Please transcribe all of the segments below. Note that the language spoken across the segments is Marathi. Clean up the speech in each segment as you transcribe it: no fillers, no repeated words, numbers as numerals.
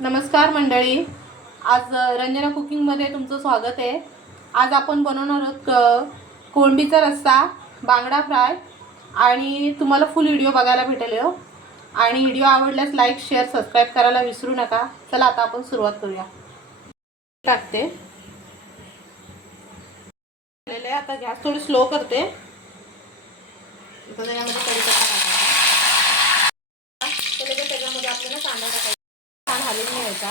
नमस्कार मंडळी, आज रंजना कुकिंगमध्ये तुमचं स्वागत आहे। आज आपण बनवणार आहोत कोळंबीचा रस्सा, बांगडा फ्राय आणि तुम्हाला फुल व्हिडिओ बघायला भेटेल हो। आणि व्हिडिओ आवडल्यास लाईक शेअर सबस्क्राईब करायला विसरू नका। चला आता आपण सुरुवात करूया। टाकते आता गॅस थोडी स्लो करते। आता यामध्ये कढीपत्ता टाकायचा, त्याच्यामध्ये आपल्याला कांदा टाकायचा, छान हलवून घ्यायचा।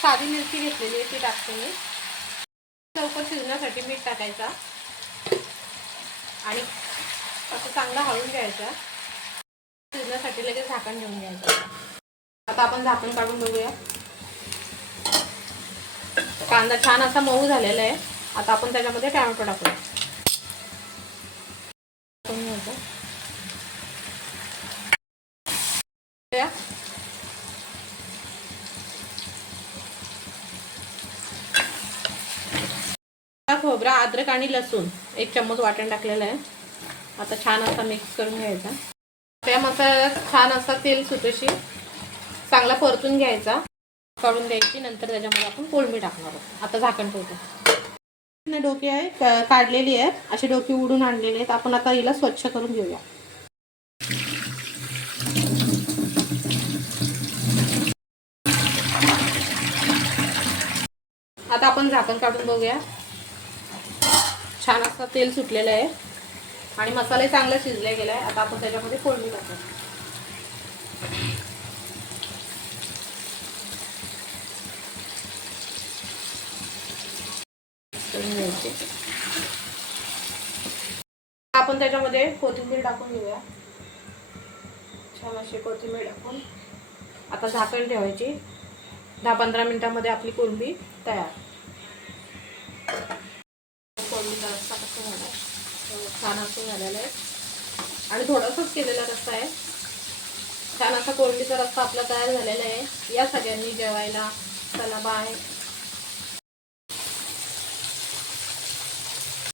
साधी मिरची घेतलेली आहे ती टाकते मी। लवकर शिजण्यासाठी मीठ टाकायचा आणि असं चांगलं हलवून घ्यायचं। शिजण्यासाठी लगेच झाकण घेऊन घ्यायचं। आता आपण झाकण काढून बघूया। कांदा छान असा मऊ झालेला आहे। आता आपण त्याच्यामध्ये टोमॅटो टाकूया। खोबरा, अद्रक आणि लसूण 1 चम्मच वाटण टाकलेलं आहे। आता छान असा मिक्स करून घ्यायचा। त्या मसाल्यात छान असा तेल सुटेशी चांगला परतून घ्यायचा, काढून द्यायची। नंतर त्याच्यामध्ये आपण कोळंबी टाकणार आहोत। आता झाकण ठेवतो। डोके आहे काढलेली आहे, अशी डोके उडून आणलेले आहेत। आपण आता हिला स्वच्छ करून घेऊया। आता आपण झाकण काढून बघूया। छान असं तेल सुटलेलं आहे आणि मसाले चांगले शिजले गेले आहे। आता आपण त्याच्यामध्ये कोळंबी टाकू। आपण त्याच्यामध्ये कोथिंबीर टाकून घेऊया। छान अशी कोथिंबीर टाकून आता झाकण ठेवायची। 10-15 मिनिटांमध्ये आपली कोळंबी तयार। कोळंबीचा रस्सा कसा झाला, छान असं झालेला आहे आणि थोडासाच केलेला रस्सा आहे। छान असा कोळंबीचा रस्सा आपला तयार झालेला आहे। या सगळ्यांनी जेवायला। चला बाय।